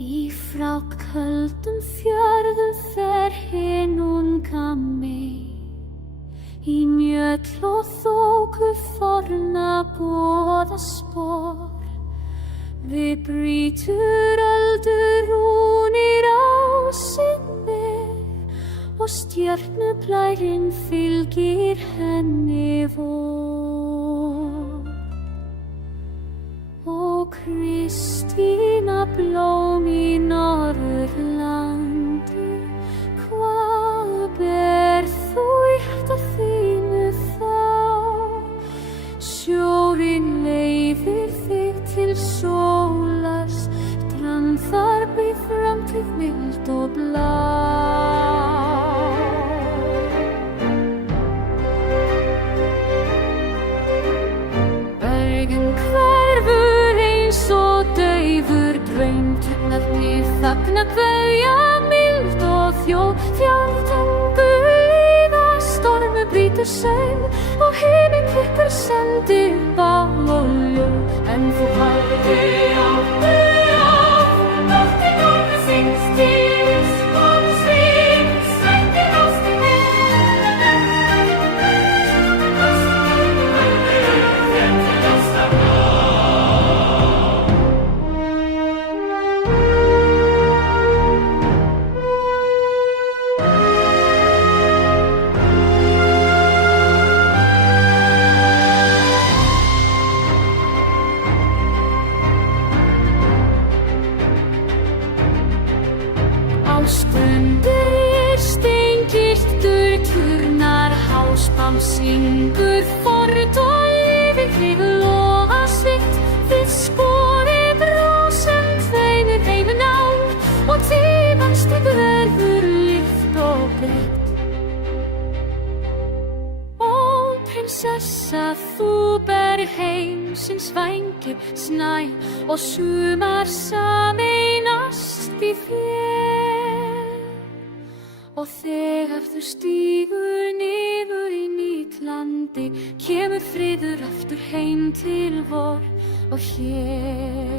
Í frá köldum fjörðum fer hin unga mey, í mjöll og þoku forna boða spor. Við brýtur öldur rúnir á sinni og stjörnublærinn fylgir henni vor. Og Kristína blóm í Norðurlandi, hvað ber þú hjarta þínu þá? Sjórinn leyfir þig til sólar, strandar býð framtíð mild og blá. Draumturnarnir þagna kveðja mild og fjórtungu íða stormu brýtur seil og himinn klippir sendir bál og ljóð. En þú haldir aldrei áfram, nóttin orðið syngst til og svings sveitir ástinni. Stundir steingiltur turnar hásbám syngur ford og lífið loga svikt við skori brósum tveinir heilu ná og tímans stig verður líkt og breytt. Ó, prinsessa, þú ber heimsins vængir snæ og sumar sameinast í þér. Og þegar þú stígur niður í nýtt landi, kemur friður aftur heim til vor og hér.